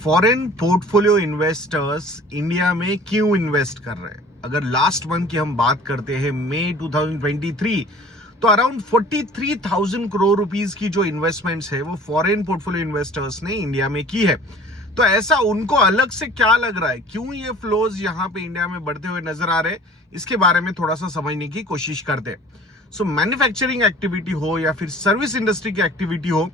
Foreign portfolio investors India में क्यों invest कर रहे हैं? अगर लास्ट मंथ की हम बात करते हैं मई 2023, तो अराउंड 43,000 करोड़ रुपीस की जो इन्वेस्टमेंट्स है वो फॉरेन पोर्टफोलियो इन्वेस्टर्स ने इंडिया में की है। तो ऐसा उनको अलग से क्या लग रहा है, क्यों ये फ्लोज यहाँ पे इंडिया में बढ़ते हुए नजर आ रहे हैं, इसके बारे में थोड़ा सा समझने की कोशिश करते हैं। सो मैन्युफैक्चरिंग एक्टिविटी हो या फिर सर्विस इंडस्ट्री की एक्टिविटी हो,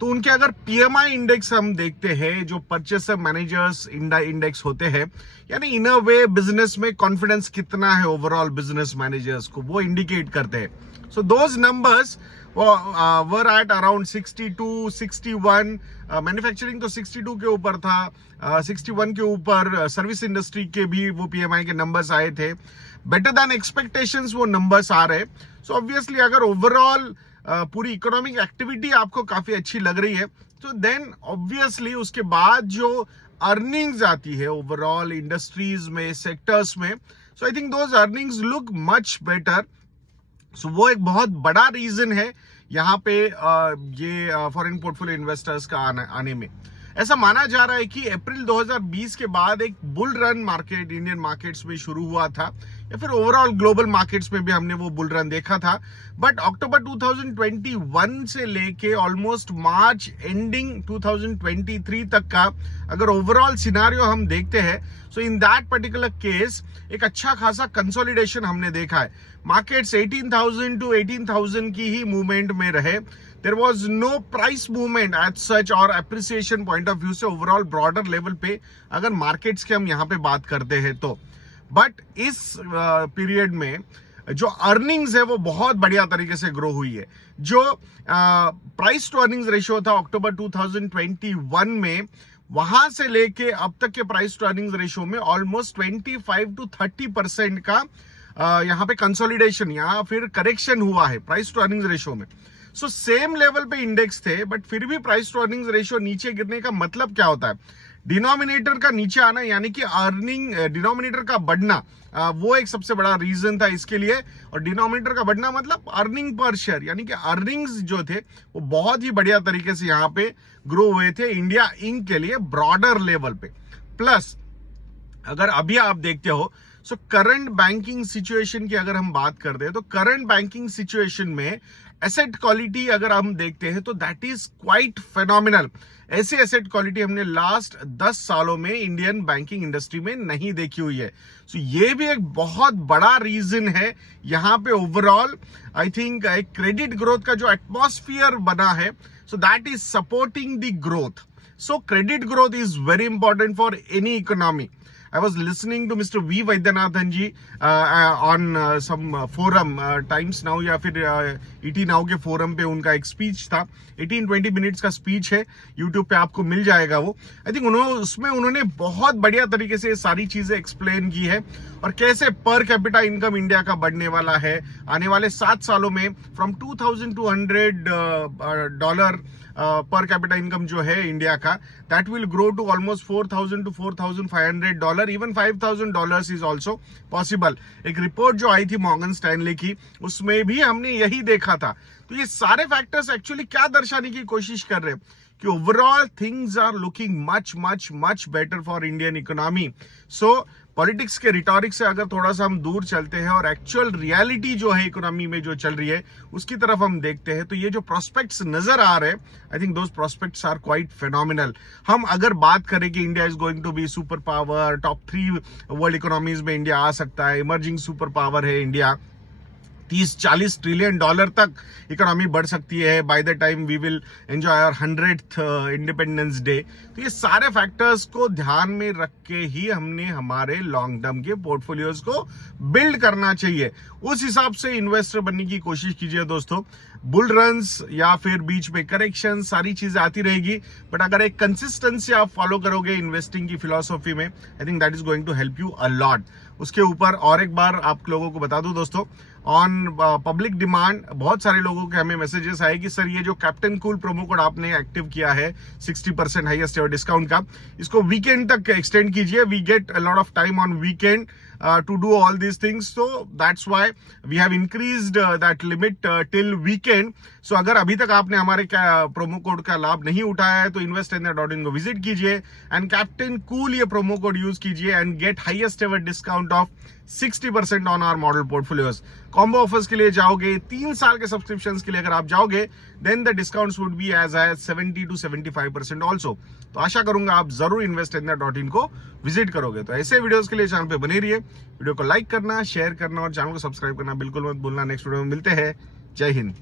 तो उनके अगर पीएमआई इंडेक्स हम देखते हैं, जो परचेसर मैनेजर्स इंडेक्स होते हैं, यानी इन अ वे बिजनेस में कॉन्फिडेंस कितना है ओवरऑल बिजनेस मैनेजर्स को, वो इंडिकेट करते हैं। So those numbers were at around 62, 61, manufacturing तो 62 के ऊपर था, 61 के ऊपर सर्विस इंडस्ट्री के भी वो पीएमआई के नंबर्स आए थे। बेटर देन एक्सपेक्टेशंस वो नंबर्स आ रहे। सो ऑब्वियसली अगर ओवरऑल पूरी इकोनॉमिक एक्टिविटी आपको काफी अच्छी लग रही है, तो देन ऑब्वियसली उसके बाद जो अर्निंग्स आती है ओवरऑल इंडस्ट्रीज में, सेक्टर्स में, so I think those earnings look much better. So वो एक बहुत बड़ा रीजन है यहाँ पे ये फॉरेन पोर्टफोलियो इन्वेस्टर्स का आने में। ऐसा माना जा रहा है कि अप्रैल 2020 के बाद एक bull run market Indian markets में शुरू हुआ था, या फिर ओवरऑल ग्लोबल मार्केट्स में भी हमने वो बुल रन देखा था। बट अक्टूबर 2021 से लेके ऑलमोस्ट मार्च एंडिंग 2023 तक का अगर ओवरऑल सिनारियो हम देखते हैं, सो इन दैट पर्टिकुलर केस एक अच्छा खासा कंसोलिडेशन हमने देखा है। मार्केट्स 18,000 to 18,000 की ही मूवमेंट में रहे। There was no price movement as such और एप्रिसिएशन पॉइंट ऑफ व्यू से ओवरऑल ब्रॉडर लेवल पे अगर मार्केट्स की हम यहाँ पे बात करते हैं तो। बट इस पीरियड में जो अर्निंग्स है वो बहुत बढ़िया तरीके से ग्रो हुई है। जो प्राइस टू अर्निंग्स रेशियो था अक्टूबर 2021 में, वहां से लेके अब तक के प्राइस टू अर्निंग्स रेशियो में ऑलमोस्ट 25 to 30% का यहाँ पे कंसोलिडेशन या फिर करेक्शन हुआ है प्राइस टू अर्निंग्स रेशियो में। सो सेम लेवल पे इंडेक्स थे, बट फिर भी प्राइस टू अर्निंग्स रेशियो नीचे गिरने का मतलब क्या होता है? डिनोमिनेटर का नीचे आना, यानी कि अर्निंग डिनोमिनेटर का बढ़ना, वो एक सबसे बड़ा रीजन था इसके लिए। और डिनोमिनेटर का बढ़ना मतलब अर्निंग पर शेयर, यानी कि अर्निंग्स जो थे वो बहुत ही बढ़िया तरीके से यहाँ पे ग्रो हुए थे इंडिया इंक के लिए ब्रॉडर लेवल पे। प्लस अगर अभी आप देखते हो, सो करंट बैंकिंग सिचुएशन की अगर हम बात करते हैं, तो करंट बैंकिंग सिचुएशन में एसेट क्वालिटी अगर हम देखते हैं तो दैट इज क्वाइट फेनोमिनल। ऐसी एसेट क्वालिटी हमने लास्ट 10 सालों में इंडियन बैंकिंग इंडस्ट्री में नहीं देखी हुई है। सो ये भी एक बहुत बड़ा रीजन है यहाँ पे ओवरऑल आई थिंक एक क्रेडिट ग्रोथ का जो एटमॉस्फियर बना है, so that is supporting the growth. So credit growth is very important for any economy. I was listening to Mr. V. Vaidyanathan ji on some forum, Times Now या फिर ET Now के forum पे उनका एक speech था। 18-20 minutes का speech है, YouTube पे आपको मिल जाएगा वो। आई थिंक उसमें उन्होंने बहुत बढ़िया तरीके से सारी चीजें एक्सप्लेन की है, और कैसे पर कैपिटा इनकम इंडिया का बढ़ने वाला है आने वाले 7 सालों में। फ्रॉम $2,200 पर कैपिटा इनकम जो है इंडिया का, that will grow to almost $4,000 to $4,500, even $5,000 is also possible. एक रिपोर्ट जो आई थी मॉर्गन स्टैनली की, उसमें भी हमने यही देखा था। तो ये सारे फैक्टर्स एक्चुअली क्या दर्शाने की कोशिश कर रहे हैं कि overall things are looking much much much better for Indian economy. So politics के रिटोरिक से अगर थोड़ा सा हम दूर चलते हैं और एक्चुअल रियलिटी जो है इकोनॉमी में जो चल रही है उसकी तरफ हम देखते हैं, तो ये जो प्रोस्पेक्ट्स नजर आ रहे हैं, I think those prospects are quite phenomenal. हम अगर बात करें कि India is going to be super power, top 3 world economies में इंडिया आ सकता है, इमर्जिंग सुपर पावर है इंडिया, 30-40 ट्रिलियन डॉलर तक इकोनॉमी बढ़ सकती है by the time we will enjoy our 100th independence day. तो ये सारे फैक्टर्स को ध्यान में रख के ही हमने हमारे लॉन्ग टर्म के पोर्टफोलियोज को बिल्ड करना चाहिए। उस हिसाब से इन्वेस्टर बनने की कोशिश कीजिए दोस्तों। बुल रन्स या फिर बीच में करेक्शन, सारी चीजें आती रहेगी, बट अगर एक कंसिस्टेंसी आप फॉलो करोगे इन्वेस्टिंग की फिलॉसफी में, I think that is going to help you a lot. उसके ऊपर और एक बार आप लोगों को बता दूं दोस्तों, ऑन पब्लिक डिमांड बहुत सारे लोगों के हमें मैसेजेस आए कि सर ये जो कैप्टन कूल प्रोमो कोड आपने एक्टिव किया है 60% हाईएस्ट एवर डिस्काउंट का, इसको वीकेंड तक एक्सटेंड कीजिए। We get a lot of time on weekend to do all these things. So that's why we have increased that limit till weekend. So अगर अभी तक आपने हमारे प्रोमो कोड का लाभ नहीं उठाया है तो investindia.in को विजिट कीजिए एंड कैप्टन कूल ये प्रोमो कोड यूज कीजिए and get highest ever discount of 60% on our model portfolios. Combo offers के लिए जाओगे, 3 साल के सब्सक्रिप्शन के लिए अगर आप जाओगे, then the discounts would be as high 70 to 75% also. तो आशा करूंगा आप जरूर investindia.in को विजिट करोगे. तो ऐसे वीडियोस के लिए चैनल पे बने रहिए. वीडियो को लाइक करना, शेयर करना और चैनल को सब्सक्राइब करना बिल्कुल मत भूलना. नेक्स्ट वीडियो में मिलते हैं. जय हिंद.